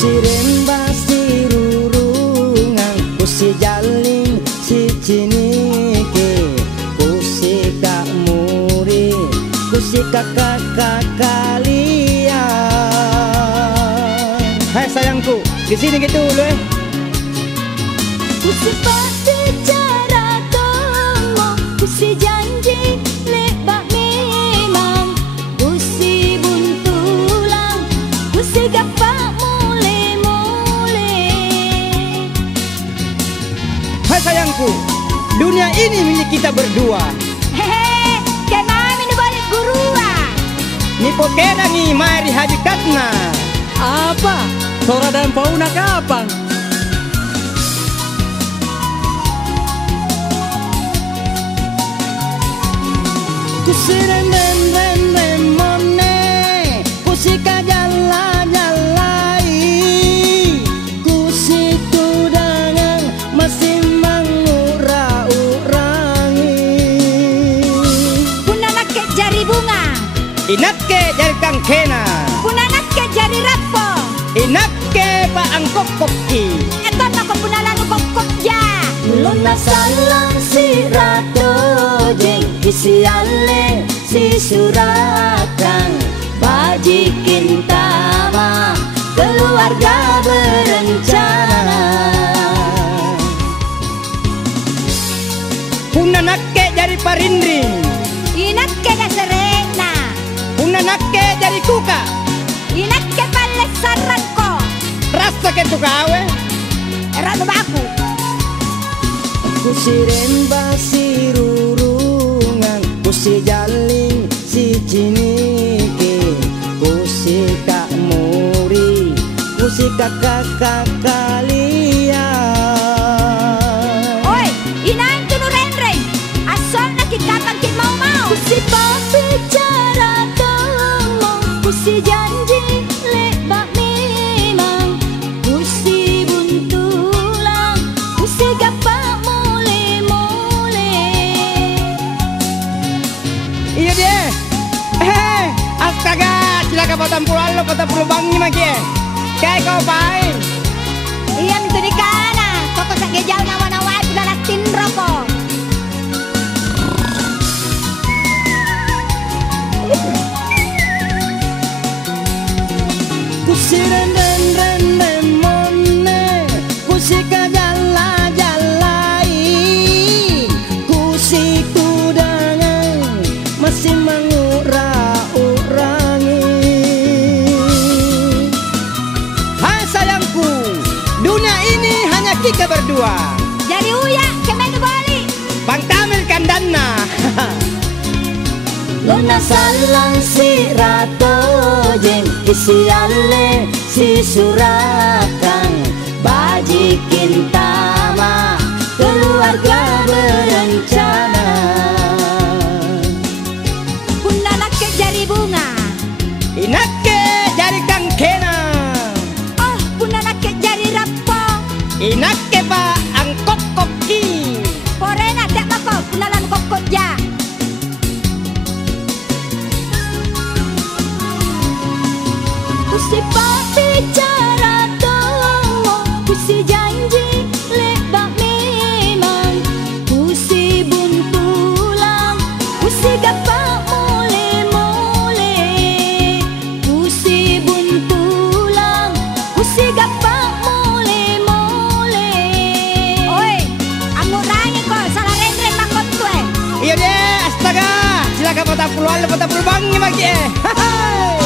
Siren basi rurungan kusi jaling si cinike kusi kak muri kusi kakak kalian. Hai sayangku, di sini gitu dulu Kusi pasti cara tolong, kusi janji lebak memang, kusi buntulang, kusi gapak sayangku, dunia ini milik kita berdua. Hehe, kemana ini balik gurua? Nipo kenangi mari haji katna. Apa? Sora dan fauna kapan? Kusiren den mone, kusika jala jalai, kusitu dengan masih inakke jari kangkena, punanakke jari rapo, inakke pa angkok koki. Eton ako punalan ukok ja. Luna salang si rato jeng isi ale si surakan bajikin tama keluarga berencana. Punanakke jari parindring, inakke dasarena. Punanakke jari kuka, inakke palle sarangko. Rasa ke tukawe, erano baku. Kusiren basi rurungan, kusi jaling si cinike, kusi kak muri, kusi kakak kalian. Oi, inain tu nurenreng, asal nak kikatan kik mau. Kusi papi cara tolong, kusi janji lebak memang, kusi buntulang, kusi gapak mole-mole. Iya dia, astaga, cilaka patang puluh bangi maki. Kayak kau paling. Iya itu di kana, koko sakit jauh nawa-nawa itu lastin rokok. Kusiren den mone, kusika jala jalai, kusi kudangan masih mengura-urangi. Hai sayangku, dunia ini hanya kita berdua. Jadi uya kemana balik? Bang Tamil kandana. Luna salang si rato jeng isi ale si surakan bajikin tama keluarga berencana. Punanakke jari bunga, Inakke jari kangkena, oh punanakke jari rapo, inakke pa angkok koki. porena tak mako punalan kokot ja. Kusi papi cara tolong, kusi janji lebak memang, kusi buntulang, kusi gapak mole-mole, kusi buntulang, kusi gapak mole-mole. Oi, amuranya kok salah renren makot tuh. Iya deh, astaga, cilaka patang puluh bangi maki. Hai.